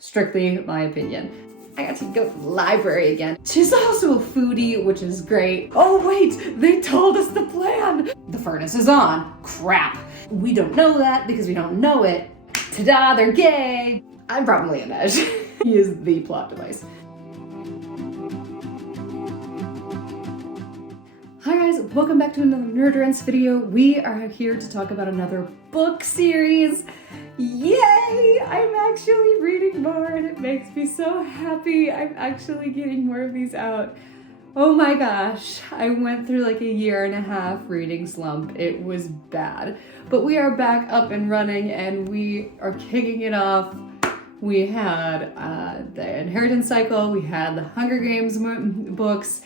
Strictly my opinion. I got to go to the library again. She's also a foodie, which is great. Oh wait, they told us the plan. The furnace is on. Crap. We don't know that because we don't know it. Ta-da, they're gay. I'm probably Inej. He is the plot device. Hi guys, welcome back to another Nerd Rants video. We are here to talk about another book series. Yay! I'm actually reading more and it makes me so happy. I'm actually getting more of these out. Oh my gosh, I went through like a year and a half reading slump. It was bad. But we are back up and running and we are kicking it off. We had the Inheritance Cycle, we had the Hunger Games books.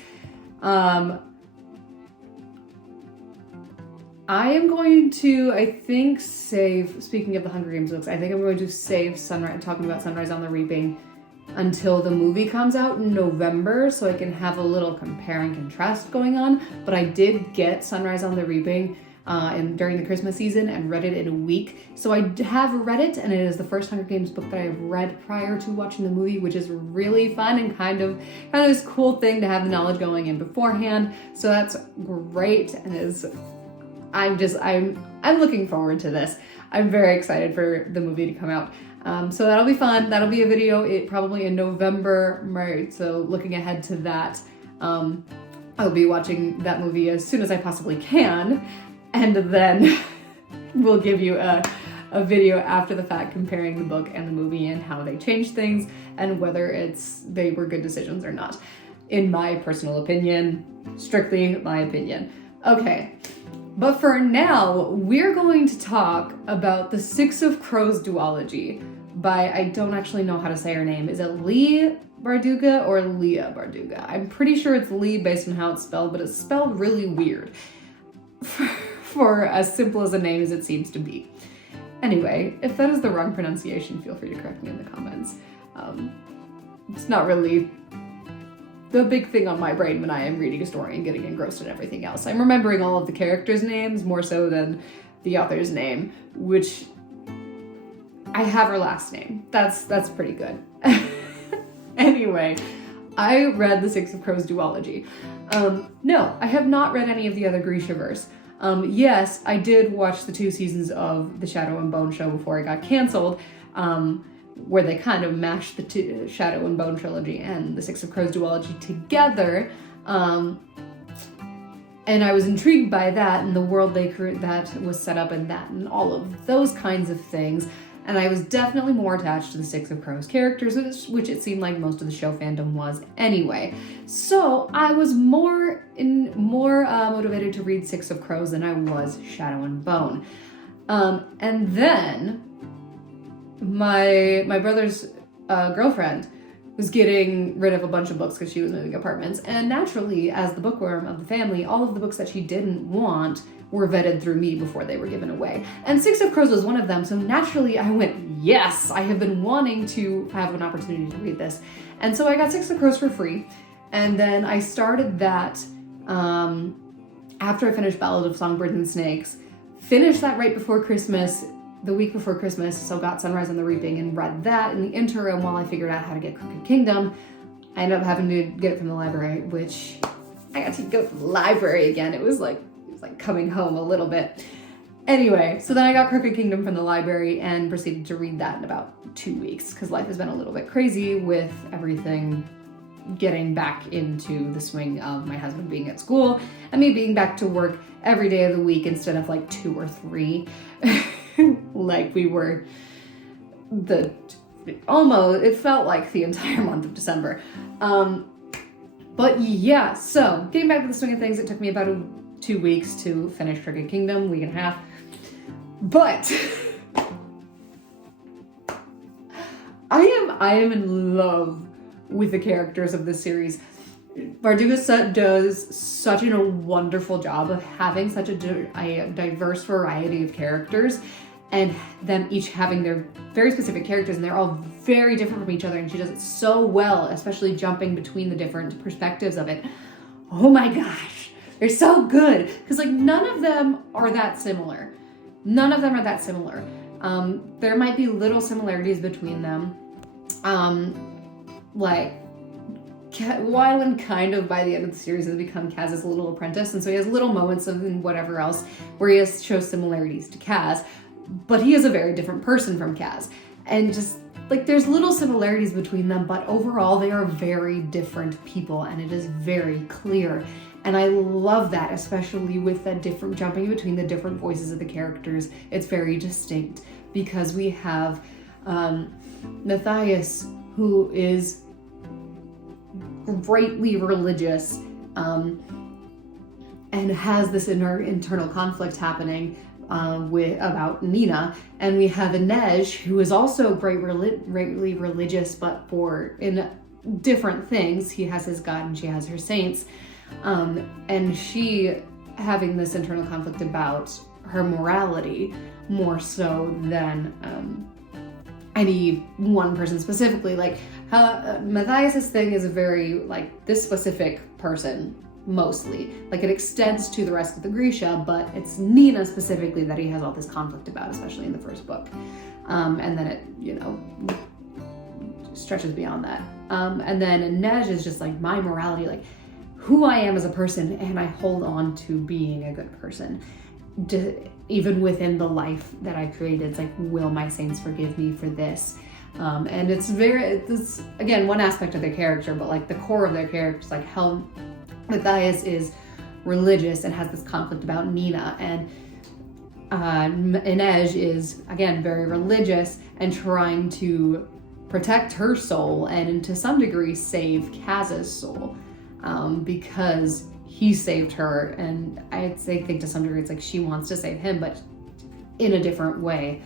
I am going to, I think, speaking of the Hunger Games books, I think I'm going to save talking about Sunrise on the Reaping until the movie comes out in November so I can have a little compare and contrast going on. But I did get Sunrise on the Reaping during the Christmas season and read it in a week. So I have read it, and it is the first Hunger Games book that I've read prior to watching the movie, which is really fun and kind of this cool thing to have the knowledge going in beforehand. So that's great, and I'm looking forward to this. I'm very excited for the movie to come out. So that'll be fun. That'll be a video probably in November, right? So looking ahead to that, I'll be watching that movie as soon as I possibly can. And then we'll give you a video after the fact comparing the book and the movie and how they changed things and whether they were good decisions or not. In my personal opinion, strictly my opinion. Okay. But for now, we're going to talk about the Six of Crows duology by, I don't actually know how to say her name. Is it Lee Barduga or Leah Barduga? I'm pretty sure it's Lee based on how it's spelled, but it's spelled really weird for as simple as a name as it seems to be. Anyway, if that is the wrong pronunciation, feel free to correct me in the comments. It's not really the big thing on my brain when I am reading a story and getting engrossed in everything else. I'm remembering all of the characters' names more so than the author's name, which I have her last name. That's pretty good. Anyway, I read the Six of Crows duology. No, I have not read any of the other Grishaverse. Yes, I did watch the 2 seasons of the Shadow and Bone show before it got canceled, where they kind of mashed the Shadow and Bone trilogy and the Six of Crows duology together. And I was intrigued by that and the world that was set up in that and all of those kinds of things. And I was definitely more attached to the Six of Crows characters, which it seemed like most of the show fandom was anyway. So I was more motivated to read Six of Crows than I was Shadow and Bone. And then my brother's girlfriend was getting rid of a bunch of books because she was moving apartments. And naturally, as the bookworm of the family, all of the books that she didn't want were vetted through me before they were given away. And Six of Crows was one of them. So naturally I went, yes, I have been wanting to have an opportunity to read this. And so I got Six of Crows for free. And then I started that after I finished Ballad of Songbirds and Snakes, finished that right before Christmas, the week before Christmas, so got Sunrise on the Reaping and read that in the interim while I figured out how to get Crooked Kingdom. I ended up having to get it from the library, which I got to go to the library again. It was like coming home a little bit. Anyway, so then I got Crooked Kingdom from the library and proceeded to read that in about 2 weeks because life has been a little bit crazy with everything getting back into the swing of my husband being at school and me being back to work every day of the week instead of like 2 or 3 like we were it felt like the entire month of December. But yeah, so getting back to the swing of things, it took me about 2 weeks to finish Crooked Kingdom, week and a half. But I am in love with the characters of this series. Barduga does such a wonderful job of having such a diverse variety of characters and them each having their very specific characters, and they're all very different from each other, and she does it so well, especially jumping between the different perspectives of it. Oh my gosh, they're so good, because like none of them are that similar. None of them are that similar. There might be little similarities between them, like Wylan kind of by the end of the series has become Kaz's little apprentice, and so he has little moments of whatever else where he shows similarities to Kaz, but he is a very different person from Kaz. And just like there's little similarities between them, but overall they are very different people, and it is very clear. And I love that, especially with that different jumping between the different voices of the characters. It's very distinct because we have Matthias, who is greatly religious and has this internal conflict happening about Nina, and we have Inej, who is also greatly religious, but in different things. He has his God and she has her saints, and she having this internal conflict about her morality more so than any one person specifically. Like Matthias's thing is a very like this specific person mostly, like it extends to the rest of the Grisha, but it's Nina specifically that he has all this conflict about, especially in the first book, and then it stretches beyond that, and then Inej is just like my morality, like who I am as a person, and I hold on to being a good person even within the life that I created. It's like, will my saints forgive me for this? And it's again one aspect of their character, but like the core of their characters, like how Matthias is religious and has this conflict about Nina, and Inej is again very religious and trying to protect her soul and to some degree save Kaz's soul, because he saved her, and I think to some degree it's like she wants to save him, but in a different way,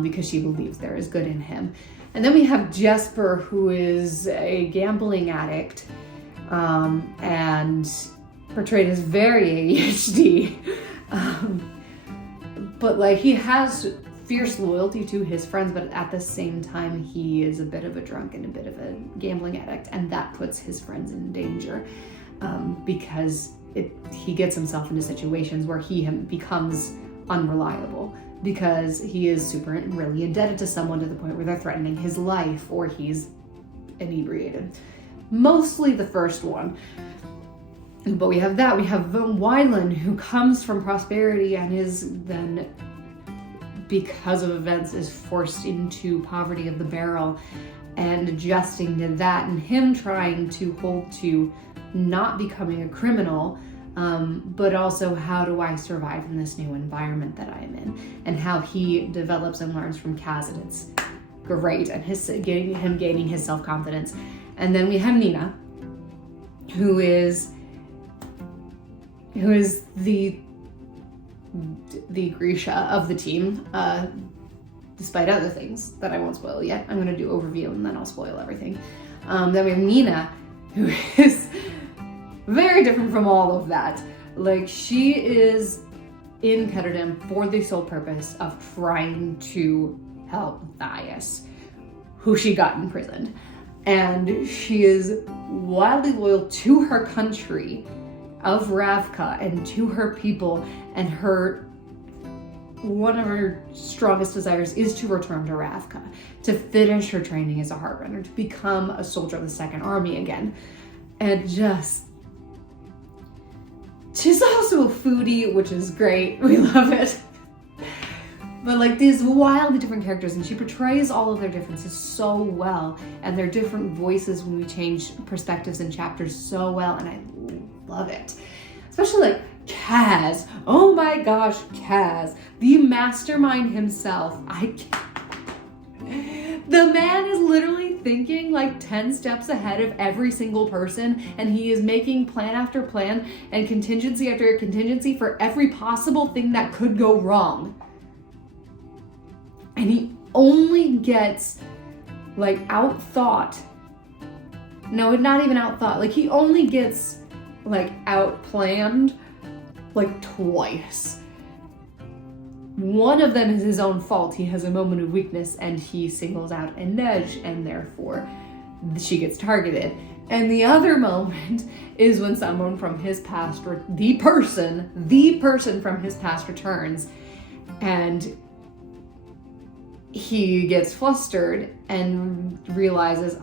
because she believes there is good in him. And then we have Jesper, who is a gambling addict, and portrayed as very ADHD, but like he has fierce loyalty to his friends, but at the same time he is a bit of a drunk and a bit of a gambling addict, and that puts his friends in danger, because he gets himself into situations where he becomes unreliable because he is really indebted to someone to the point where they're threatening his life or he's inebriated. Mostly the first one. But we have Wylan, who comes from prosperity and is then, because of events, is forced into poverty of the barrel and adjusting to that, and him trying to hold to not becoming a criminal, but also how do I survive in this new environment that I'm in, and how he develops and learns from Kaz, and it's great, and him gaining his self-confidence. And then we have Nina, who is the Grisha of the team, despite other things that I won't spoil yet. I'm going to do overview and then I'll spoil everything. Then we have Nina, who is very different from all of that. Like, she is in Ketterdam for the sole purpose of trying to help Matthias, who she got imprisoned. And she is wildly loyal to her country of Ravka and to her people, and one of her strongest desires is to return to Ravka, to finish her training as a heart runner, to become a soldier of the Second Army again. And she's also a foodie, which is great. We love it. But like these wildly different characters, and she portrays all of their differences so well, and their different voices when we change perspectives and chapters so well, and I love it. Especially like Kaz. Oh my gosh, Kaz, the mastermind himself. The man is literally thinking like 10 steps ahead of every single person, and he is making plan after plan and contingency after contingency for every possible thing that could go wrong. And he only gets like outthought. No, not even outthought. Like he only gets like outplanned like twice. One of them is his own fault. He has a moment of weakness and he singles out Inej, and therefore she gets targeted. And the other moment is when someone from his past, the person from his past returns, and he gets flustered and realizes,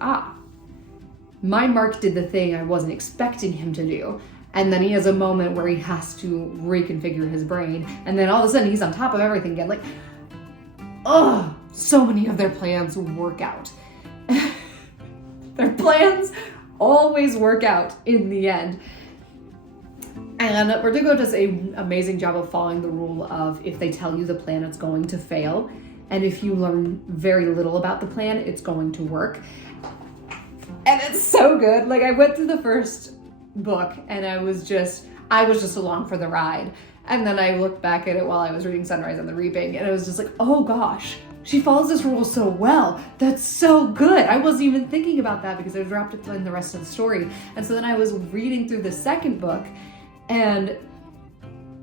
my Mark did the thing I wasn't expecting him to do. And then he has a moment where he has to reconfigure his brain. And then all of a sudden he's on top of everything again. Like, so many of their plans work out. Their plans always work out in the end. And Vertigo does an amazing job of following the rule of, if they tell you the plan, it's going to fail. And if you learn very little about the plan, it's going to work. And it's so good. Like, I went through the first book and I was just along for the ride. And then I looked back at it while I was reading Sunrise on the Reaping, and I was just like, oh gosh, she follows this rule so well. That's so good. I wasn't even thinking about that because I was wrapped up in the rest of the story. And so then I was reading through the second book, and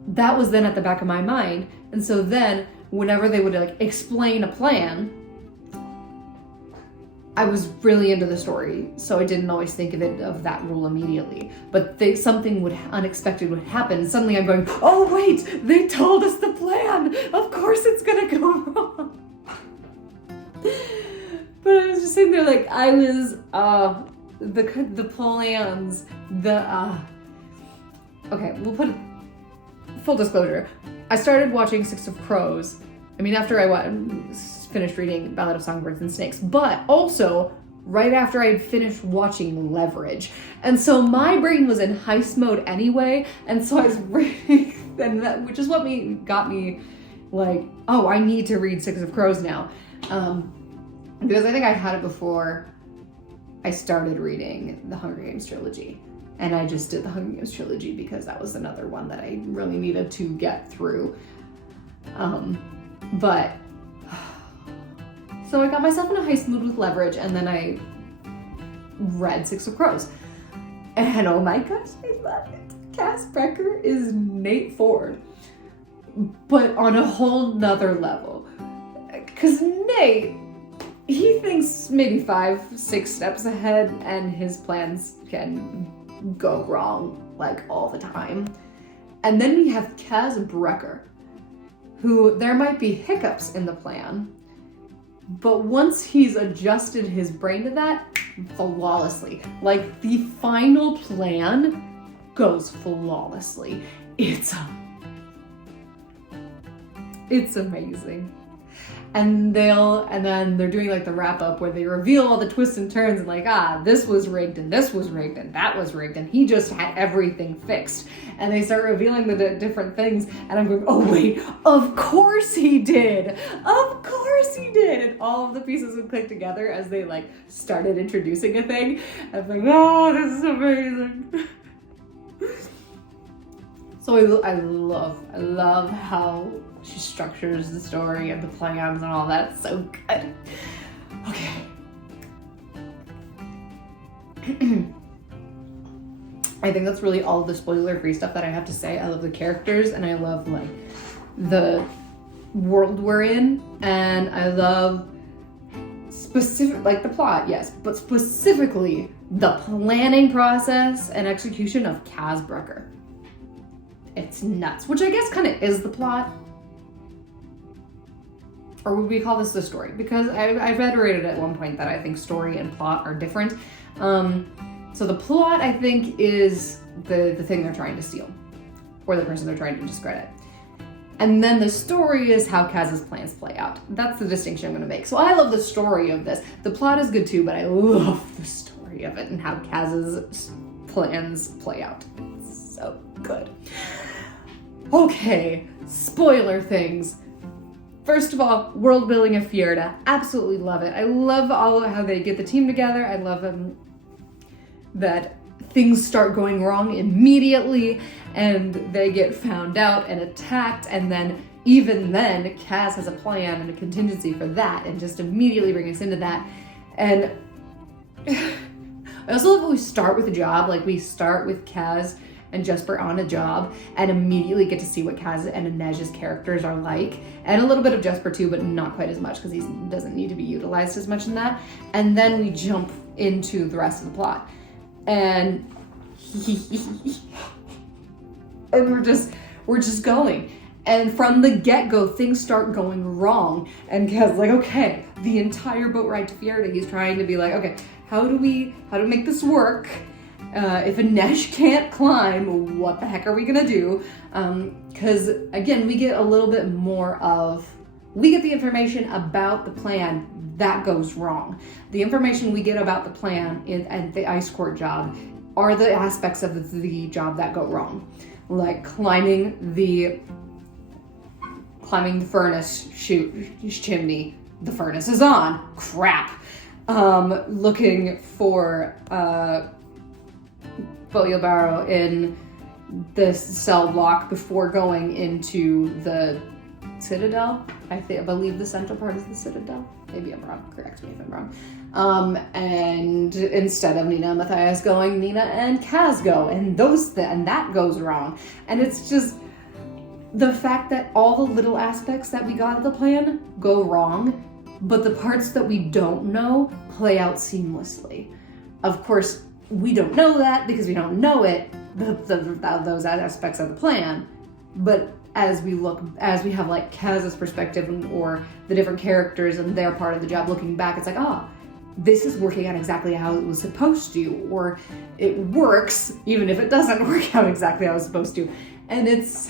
that was then at the back of my mind. And so then whenever they would like explain a plan, I was really into the story, so I didn't always think of that rule immediately. But something unexpected would happen, and suddenly I'm going, oh wait, they told us the plan! Of course it's gonna go wrong! But I was just sitting there like, I was, the plans, okay, we'll put, full disclosure, I started watching Six of Crows, after I finished reading Ballad of Songbirds and Snakes, but also right after I had finished watching Leverage. And so my brain was in heist mode anyway, and so I was reading, which is what got me like, oh, I need to read Six of Crows now. Because I think I had it before I started reading the Hunger Games trilogy. And I just did the Hunger Games trilogy because that was another one that I really needed to get through. But so I got myself in a heist mood with Leverage, and then I read Six of Crows. And oh my gosh, I love it. Cass Brecker is Nate Ford, but on a whole nother level. Because Nate, he thinks maybe 5-6 steps ahead, and his plans can go wrong like all the time. And then we have Cass Brecker, who there might be hiccups in the plan, but once he's adjusted his brain to that, flawlessly. Like, the final plan goes flawlessly. It's amazing. And then they're doing like the wrap up where they reveal all the twists and turns and like, this was rigged and this was rigged and that was rigged and he just had everything fixed. And they start revealing the different things, and I'm going, oh wait, of course he did! Of course he did! And all of the pieces would click together as they like started introducing a thing. I'm like, oh, this is amazing. So I love how she structures the story and the plans and all that. It's so good. Okay. I think that's really all the spoiler-free stuff that I have to say. I love the characters, and I love like the world we're in, and I love like the plot, yes, but specifically the planning process and execution of Cass Brecker. It's nuts, which I guess kind of is the plot. Or would we call this the story? Because I reiterated at one point that I think story and plot are different. So the plot, I think, is the thing they're trying to steal, or the person they're trying to discredit. And then the story is how Kaz's plans play out. That's the distinction I'm going to make. So I love the story of this. The plot is good too, but I love the story of it and how Kaz's plans play out. It's so good. Okay, spoiler things. First of all, world building of Fjerda. Absolutely love it. I love all how they get the team together. I love that things start going wrong immediately and they get found out and attacked, and then even then Cass has a plan and a contingency for that and just immediately bring us into that. And I also love how we start with a job. Like, we start with Cass and Jesper on a job and immediately get to see what Cass and Inej's characters are like, and a little bit of Jesper too, but not quite as much because he doesn't need to be utilized as much in that. And then we jump into the rest of the plot, and we're just going. And from the get-go, things start going wrong. And Kaz like, okay, the entire boat ride to Fierda, he's trying to be like, okay, how do we make this work? If Inej can't climb, what the heck are we gonna do? Because again, we get a little bit more we get the information about the plan that goes wrong. The information we get about the plan and the ice court job are the aspects of the job that go wrong. Like climbing the furnace chimney. The furnace is on. Crap. Looking for Barrow in the cell block before going into the Citadel. I believe the central part is the Citadel. Maybe I'm wrong. Correct me if I'm wrong. And instead of Nina and Matthias going, Nina and Kaz go, and that goes wrong. And it's just the fact that all the little aspects that we got of the plan go wrong, but the parts that we don't know play out seamlessly. Of course, we don't know that because we don't know it, those aspects of the plan. But as we have like Kaz's perspective or the different characters and their part of the job looking back, it's like, this is working out exactly how it was supposed to, or it works even if it doesn't work out exactly how it's supposed to. And it's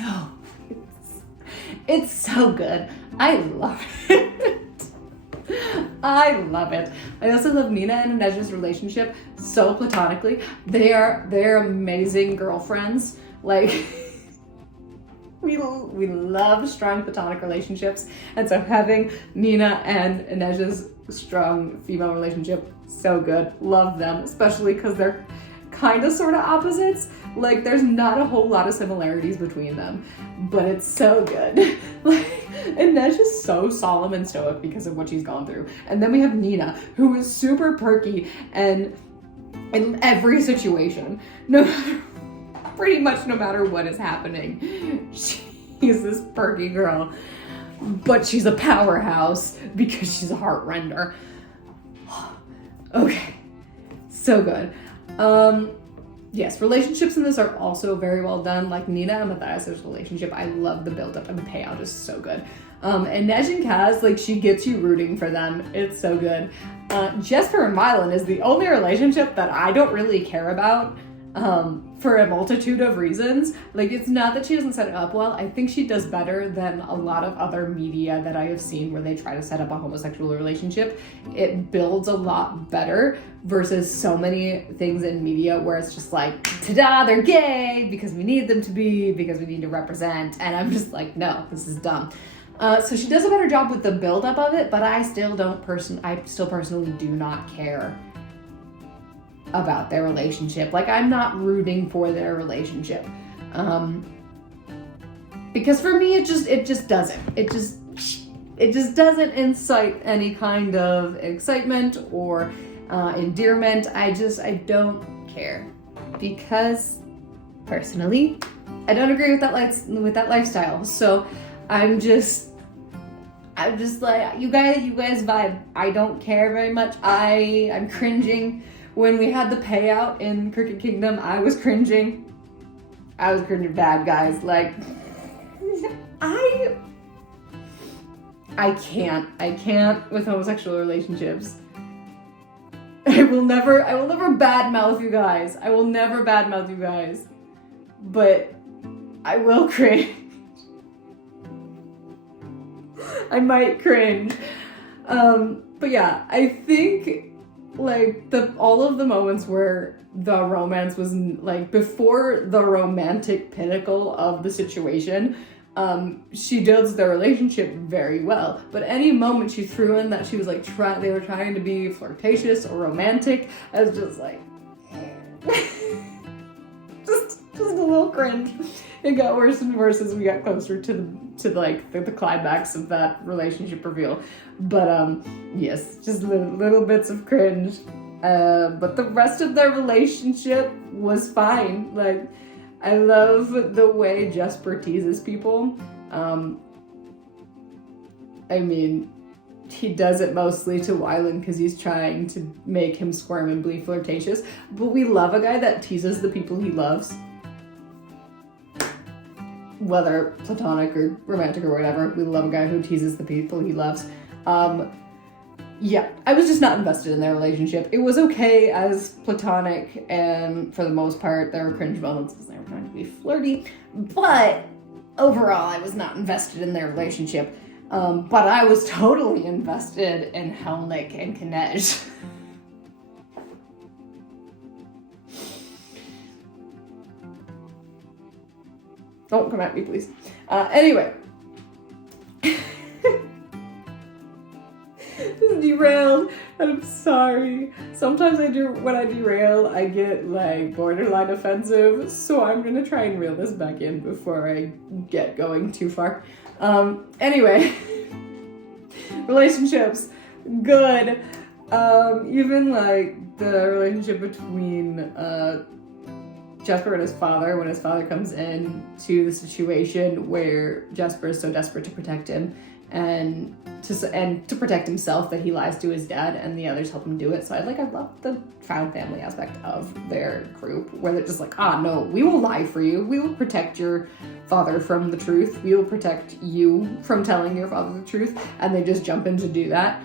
so good. I love it. I love it. I also love Nina and Inej's relationship so platonically. They're amazing girlfriends. Like we love strong platonic relationships, and so having Nina and Inej's strong female relationship, so good. Love them, especially because they're kind of sort of opposites. Like there's not a whole lot of similarities between them, but it's so good. Like Inej is so solemn and stoic because of what she's gone through. And then we have Nina, who is super perky and in every situation, pretty much no matter what is happening, she's this perky girl, but she's a powerhouse because she's a heart render. Okay, so good. Yes, relationships in this are also very well done. Like Nina and Matthias' relationship, I love the build-up and the payout is so good. Inej and Kaz, like she gets you rooting for them. It's so good. Jesper and Mylan is the only relationship that I don't really care about. For a multitude of reasons. Like, it's not that she doesn't set it up well. I think she does better than a lot of other media that I have seen where they try to set up a homosexual relationship. It builds a lot better versus so many things in media where it's just like, ta-da, they're gay because we need them to be, because we need to represent. And I'm just like, no, this is dumb. So she does a better job with the buildup of it, but I still personally do not care about their relationship. Like, I'm not rooting for their relationship. Because for me, it just doesn't incite any kind of excitement or endearment. I don't care. Because personally, I don't agree with that lifestyle. So I'm just like, you guys vibe. I don't care very much. I'm cringing. When we had the payout in Cricket Kingdom, I was cringing. I was cringing bad, guys. Like, I can't with homosexual relationships. I will never badmouth you guys. I will never badmouth you guys. But I will cringe. I might cringe. But yeah, I think like all of the moments where the romance was like before the romantic pinnacle of the situation, she does their relationship very well. But any moment she threw in that she was like they were trying to be flirtatious or romantic, I was just like just a little cringe. It got worse and worse as we got closer to the climax of that relationship reveal. But yes, just little bits of cringe. But the rest of their relationship was fine. Like, I love the way Jesper teases people. I mean, he does it mostly to Wylan because he's trying to make him squirm and be flirtatious. But we love a guy that teases the people he loves. whether platonic or romantic or whatever. We love a guy who teases the people he loves. Yeah, I was just not invested in their relationship. It was okay as platonic, and for the most part, there were cringe moments because they were trying to be flirty. But overall, I was not invested in their relationship. But I was totally invested in Helnik and Kinej. Don't come at me, please. Anyway. This is derailed, and I'm sorry. Sometimes when I derail, I get like borderline offensive, so I'm gonna try and reel this back in before I get going too far. Anyway. Relationships, good. Even like the relationship between Jesper and his father, when his father comes in to the situation where Jesper is so desperate to protect him and to protect himself that he lies to his dad and the others help him do it. So I love the found family aspect of their group where they're just like, no, we will lie for you. We will protect your father from the truth. We will protect you from telling your father the truth. And they just jump in to do that,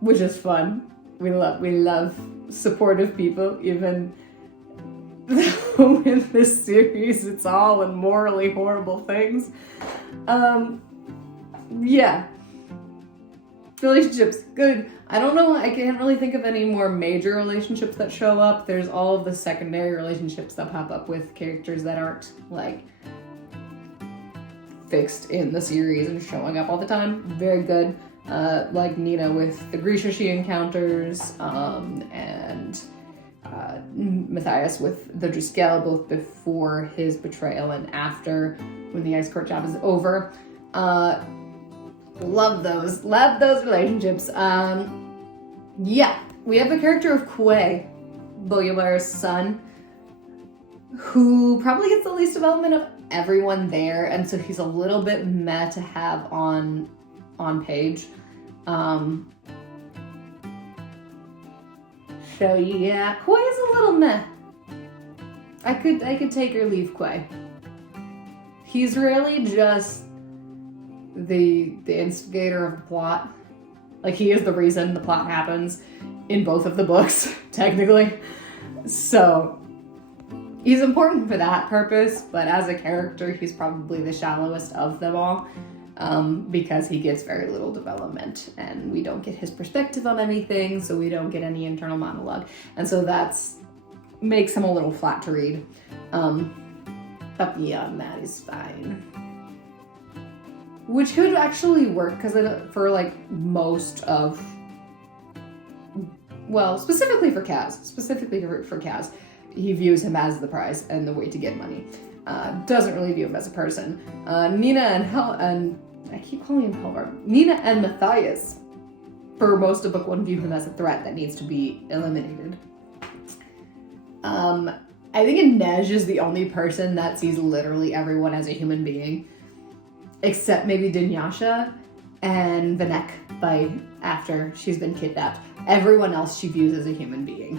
which is fun. We love supportive people, even though in this series it's all in morally horrible things. Yeah. Relationships, good. I don't know, I can't really think of any more major relationships that show up. There's all of the secondary relationships that pop up with characters that aren't, like, fixed in the series and showing up all the time. Very good. Like Nina with the Grisha she encounters, and Matthias with the Driscoll, both before his betrayal and after, when the ice court job is over. Love those relationships. Yeah, we have the character of Quay, Bolivar's son, who probably gets the least development of everyone there, and so he's a little bit meh to have on page. So yeah, Quay is a little meh. I could take or leave Quay. He's really just the instigator of the plot. Like, he is the reason the plot happens in both of the books, technically. So he's important for that purpose, but as a character, he's probably the shallowest of them all, because he gets very little development, and we don't get his perspective on anything, so we don't get any internal monologue, and so that's makes him a little flat to read. But beyond that is fine. Which could actually work, because for like most of, well, specifically for Kaz, he views him as the prize and the way to get money. Doesn't really view him as a person. Nina and I keep calling him Helvar. Nina and Matthias, for most of book one, view him as a threat that needs to be eliminated. I think Inej is the only person that sees literally everyone as a human being, except maybe Dunyasha and Vanek after she's been kidnapped. Everyone else she views as a human being.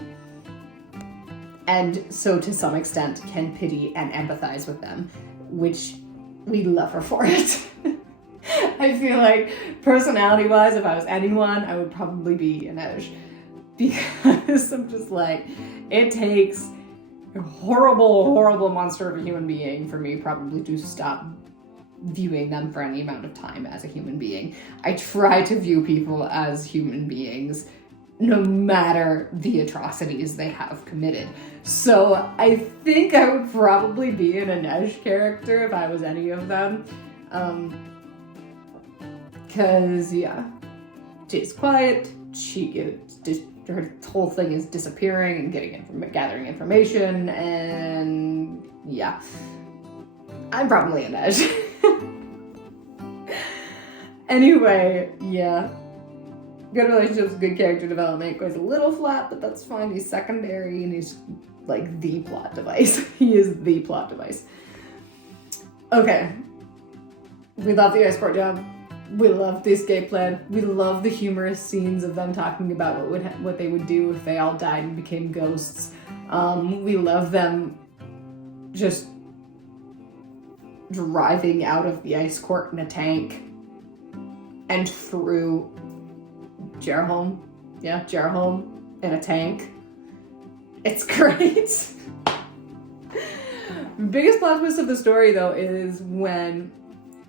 And so to some extent can pity and empathize with them, which we love her for it. I feel like personality-wise, if I was anyone, I would probably be Inej. Because I'm just like, it takes a horrible monster of a human being for me probably to stop viewing them for any amount of time as a human being. I try to view people as human beings no matter the atrocities they have committed. So I think I would probably be an Inej character if I was any of them. Cause yeah, she's quiet, her whole thing is disappearing and gathering information, and yeah, I'm probably Inej. Anyway, yeah. Good relationships, good character development. Goes a little flat, but that's fine. He's secondary and he's like the plot device. He is the plot device. Okay. We love the ice court job. We love the escape plan. We love the humorous scenes of them talking about what they would do if they all died and became ghosts. We love them just driving out of the ice court in a tank and through Gerholm. Yeah, Gerholm in a tank. It's great. Biggest plot twist of the story, though, is when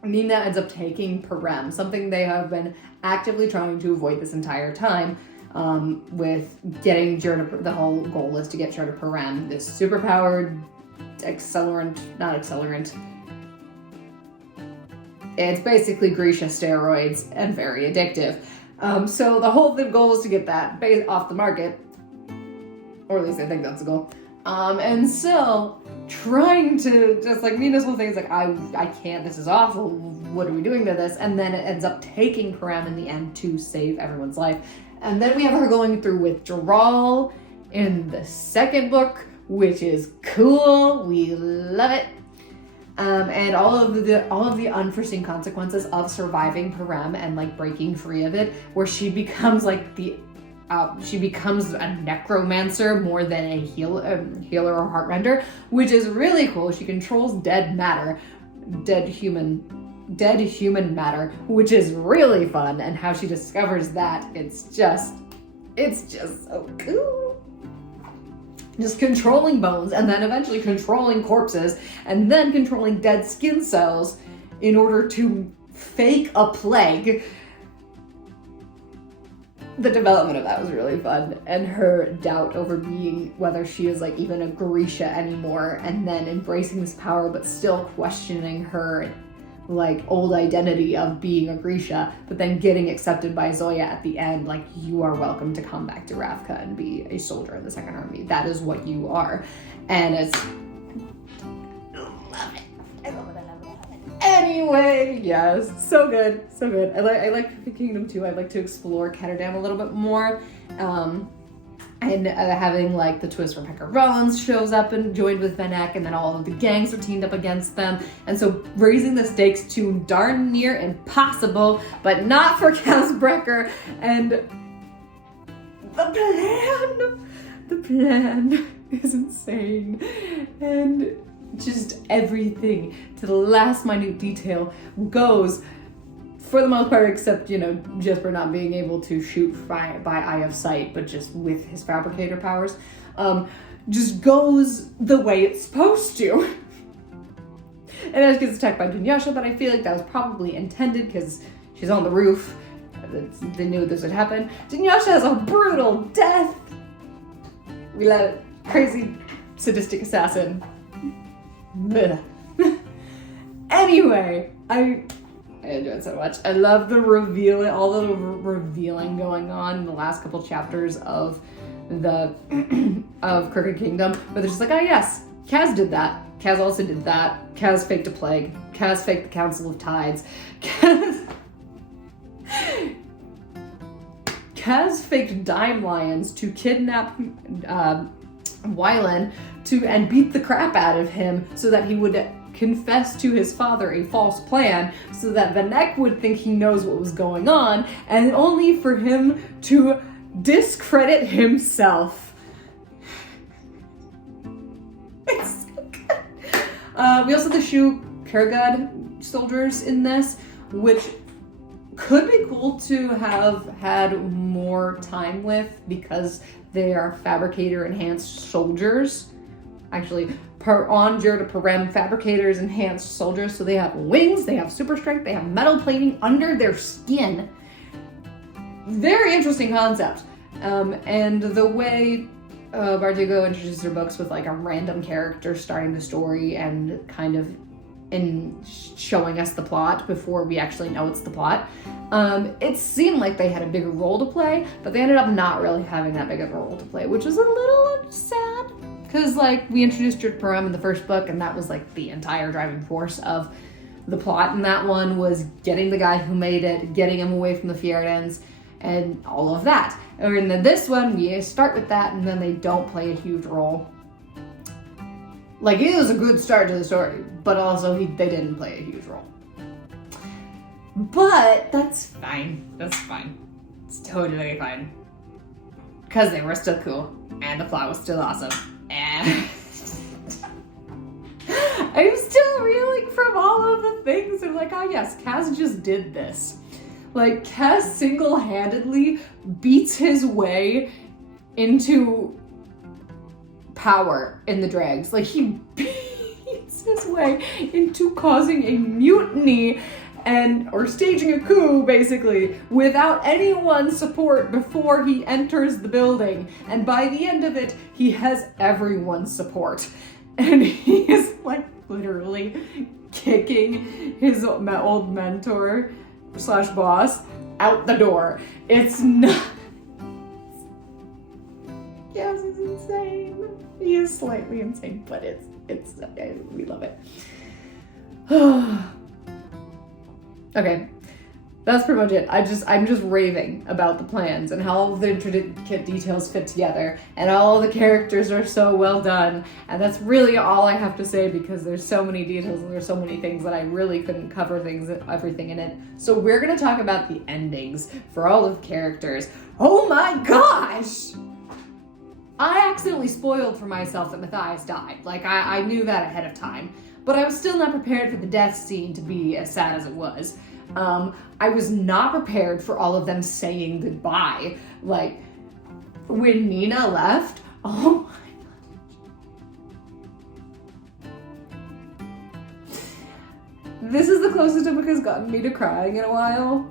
Nina ends up taking Parem, something they have been actively trying to avoid this entire time, with getting Jur. The whole goal is to get Jur to Parem, this superpowered not accelerant. It's basically Grisha steroids and very addictive. So the goal is to get that off the market, or at least I think that's the goal. And so trying to, just like Nina's whole thing is like, I can't, this is awful, what are we doing to this? And then it ends up taking Parem in the end to save everyone's life. And then we have her going through withdrawal in the second book, which is cool. We love it. And all of the unforeseen consequences of surviving Parem and like breaking free of it, where she becomes like she becomes a necromancer more than a healer or heartrender, which is really cool. She controls dead human matter, which is really fun. And how she discovers that, it's just so cool. Just controlling bones, and then eventually controlling corpses, and then controlling dead skin cells in order to fake a plague. The development of that was really fun, and her doubt over being whether she is like even a Grisha anymore, and then embracing this power but still questioning her like old identity of being a Grisha, but then getting accepted by Zoya at the end, like, you are welcome to come back to Ravka and be a soldier in the Second Army. That is what you are. And it's, love it. I love it. Anyway, yes, so good. I like Perfect Kingdom too. I'd like to explore Ketterdam a little bit more. And having like the twist where Pekka Rollins shows up and joined with Venek, and then all of the gangs are teamed up against them. And so raising the stakes to darn near impossible, but not for Kasbrecher. And the plan is insane. And just everything to the last minute detail goes, for the most part, except, Jesper not being able to shoot by eye of sight, but just with his fabricator powers, just goes the way it's supposed to. And Ash gets attacked by Dunyasha, but I feel like that was probably intended because she's on the roof. They knew this would happen. Dunyasha has a brutal death. We love it. Crazy, sadistic assassin. Anyway, I enjoyed it so much. I love the reveal, all the revealing going on in the last couple chapters of of Crooked Kingdom, where they're just like, oh yes, Kaz did that. Kaz also did that. Kaz faked a plague. Kaz faked the Council of Tides. Kaz faked Dime Lions to kidnap Wylan and beat the crap out of him so that he would confess to his father a false plan so that Venek would think he knows what was going on, and only for him to discredit himself. It's so good. We also have the Shu Kurgad soldiers in this, which could be cool to have had more time with because they are fabricator enhanced soldiers. Actually, on Jur to Parem, fabricators enhanced soldiers, so they have wings, they have super strength, they have metal plating under their skin. Very interesting concept. And the way Bardugo introduces her books with like a random character starting the story and kind of in showing us the plot before we actually know it's the plot. It seemed like they had a bigger role to play, but they ended up not really having that big of a role to play, which was a little sad. Because, like, we introduced Jur Parem in the first book, and that was, like, the entire driving force of the plot in that one was getting the guy who made it, getting him away from the Fjerdans, and all of that. And in this one, we start with that, and then they don't play a huge role. Like, it was a good start to the story, but also they didn't play a huge role. But that's fine. That's fine. It's totally fine. Because they were still cool, and the plot was still awesome. And I'm still really from all of the things. They're like, oh yes, Kaz just did this. Like, Kaz single-handedly beats his way into power in the dregs. Like, he beats his way into causing a mutiny or staging a coup, basically, without anyone's support before he enters the building. And by the end of it, he has everyone's support. And he is, like, literally kicking his old mentor / boss out the door. It's not... Yes, he's insane. He is slightly insane, but we love it. Okay, that's pretty much it. I'm just raving about the plans and how all the intricate details fit together, and all the characters are so well done. And that's really all I have to say, because there's so many details and there's so many things that I really couldn't cover everything in it. So we're gonna talk about the endings for all of the characters. Oh my gosh! I accidentally spoiled for myself that Matthias died. Like, I knew that ahead of time. But I was still not prepared for the death scene to be as sad as it was. I was not prepared for all of them saying goodbye. Like, when Nina left, oh my god. This is the closest it has gotten me to crying in a while.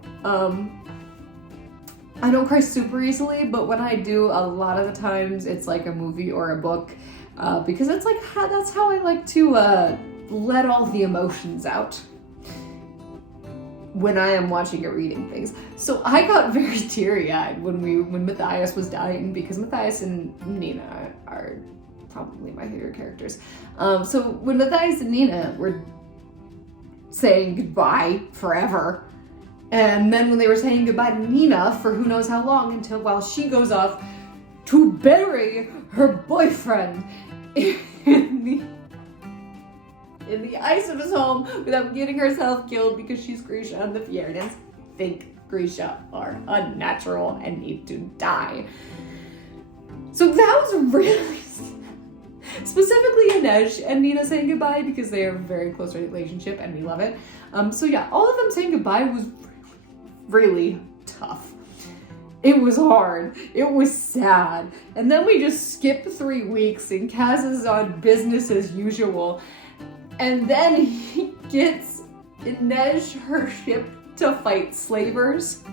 I don't cry super easily, but when I do, a lot of the times it's like a movie or a book, because it's like that's how I like to let all the emotions out when I am watching or reading things. So I got very teary-eyed when Matthias was dying, because Matthias and Nina are probably my favorite characters. So when Matthias and Nina were saying goodbye forever, and then when they were saying goodbye to Nina for who knows how long, while she goes off to bury her boyfriend in the ice of his home without getting herself killed because she's Grisha, and the Fjerdans think Grisha are unnatural and need to die. So that was really specifically Inej and Nina saying goodbye, because they are a very close relationship and we love it. So yeah, all of them saying goodbye was really tough. It was hard. It was sad. And then we just skip 3 weeks and Kaz is on business as usual. And then he gets Inej her ship to fight slavers.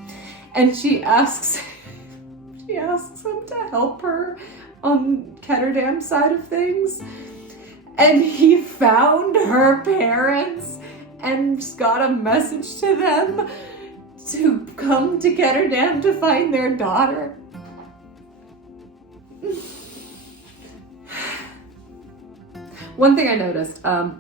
And she asks him to help her on Ketterdam's side of things. And he found her parents and got a message to them to come to Ketterdam to find their daughter. One thing I noticed, I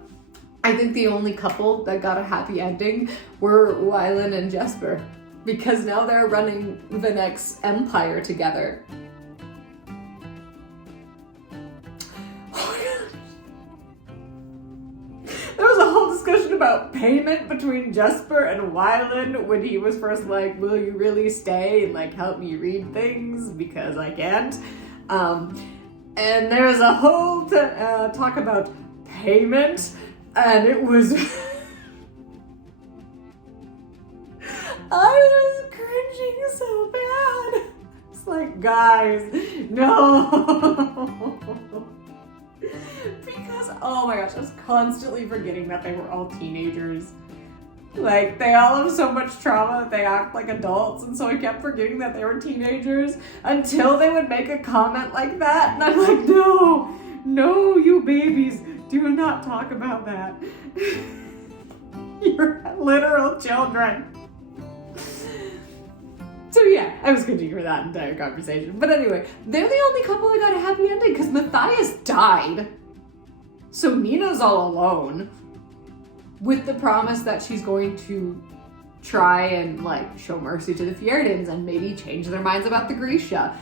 think the only couple that got a happy ending were Wylan and Jesper, because now they're running the next empire together. About payment between Jesper and Wylan when he was first like, will you really stay and like help me read things because I can't, and there's a whole talk about payment, and it was I was cringing so bad. It's like, guys, no. Because, oh my gosh, I was constantly forgetting that they were all teenagers. Like, they all have so much trauma that they act like adults, and so I kept forgetting that they were teenagers until they would make a comment like that, and I'm like, no, you babies, do not talk about that. You're literal children. So yeah, I was cringing for that entire conversation. But anyway, they're the only couple that got a happy ending because Matthias died. So Nina's all alone with the promise that she's going to try and like show mercy to the Fjerdans and maybe change their minds about the Grisha,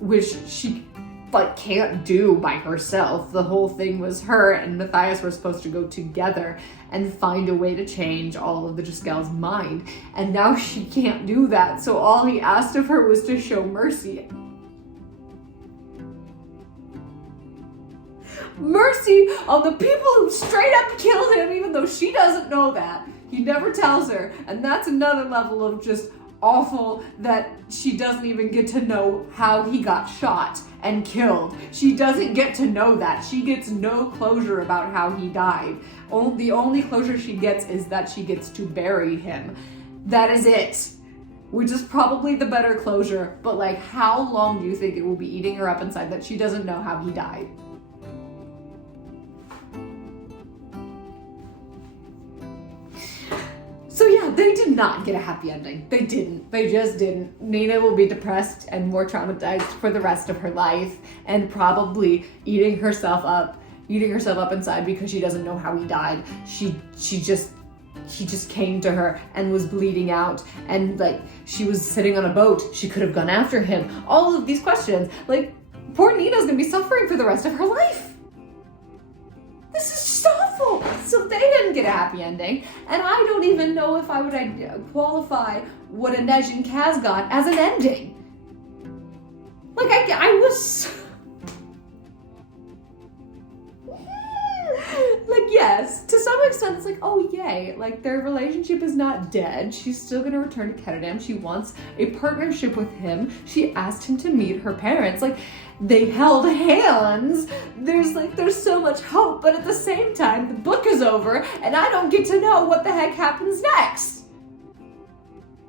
which she like can't do by herself. The whole thing was her and Matthias were supposed to go together and find a way to change all of the Driscoll's mind. And now she can't do that. So all he asked of her was to show mercy. Mercy on the people who straight up killed him, even though she doesn't know that. He never tells her, and that's another level of just awful, that she doesn't even get to know how he got shot and killed. She doesn't get to know that. She gets no closure about how he died. The only closure she gets is that she gets to bury him. That is it. Which is probably the better closure, but like, how long do you think it will be eating her up inside that she doesn't know how he died? So yeah, they did not get a happy ending. They didn't. They just didn't. Nina will be depressed and more traumatized for the rest of her life, and probably eating herself up inside because she doesn't know how he died. He just came to her and was bleeding out, and like, she was sitting on a boat. She could have gone after him. All of these questions. Like, poor Nina's gonna be suffering for the rest of her life. This is just awful. So they didn't get a happy ending, and I don't even know if I would qualify what Inej and Kaz got as an ending. Like, I was... like, yes, to some extent, it's like, oh yay, like, their relationship is not dead. She's still gonna return to Ketterdam. She wants a partnership with him. She asked him to meet her parents. Like, they held hands. There's so much hope, but at the same time, the book is over, and I don't get to know what the heck happens next.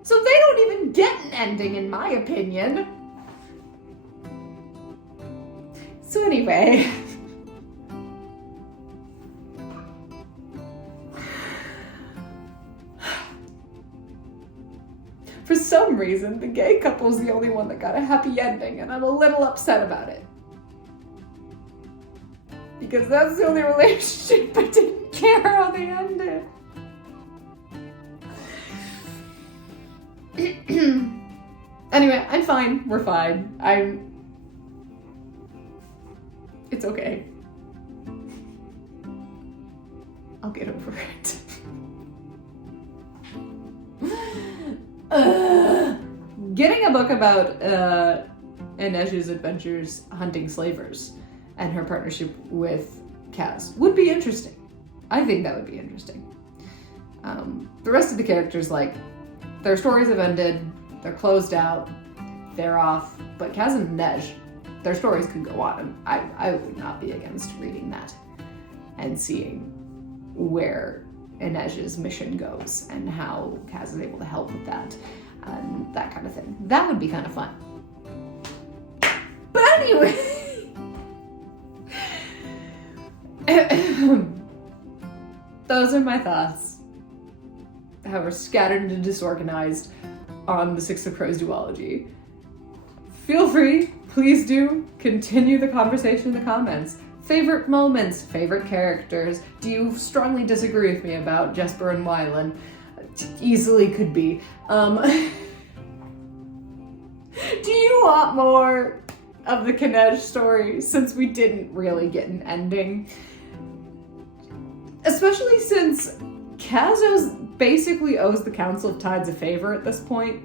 So they don't even get an ending, in my opinion. So anyway... For some reason, the gay couple's the only one that got a happy ending, and I'm a little upset about it. Because that's the only relationship I didn't care how they ended. Anyway, I'm fine. We're fine. It's okay. I'll get over it. Getting a book about Inej's adventures hunting slavers and her partnership with Kaz would be interesting. I think that would be interesting. The rest of the characters, like, their stories have ended, they're closed out, they're off, but Kaz and Inej, their stories could go on, and I would not be against reading that and seeing where Inej's mission goes and how Kaz is able to help with that and that kind of thing. That would be kind of fun. But anyway, those are my thoughts. However scattered and disorganized on the Six of Crows duology. Feel free, please do, continue the conversation in the comments. Favorite moments, favorite characters. Do you strongly disagree with me about Jesper and Wylan? Easily could be. Do you want more of the Kinej story, since we didn't really get an ending? Especially since Kaz basically owes the Council of Tides a favor at this point.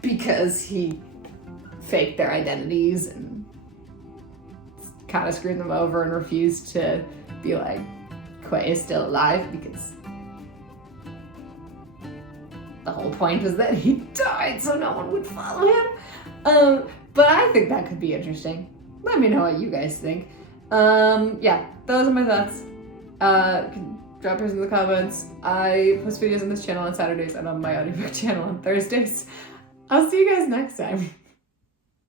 Because he faked their identities and kind of screwed them over and refused to be like, Quay is still alive, because the whole point was that he died so no one would follow him. But I think that could be interesting. Let me know what you guys think. Yeah, those are my thoughts. Drop yours in the comments. I post videos on this channel on Saturdays and on my audiobook channel on Thursdays. I'll see you guys next time.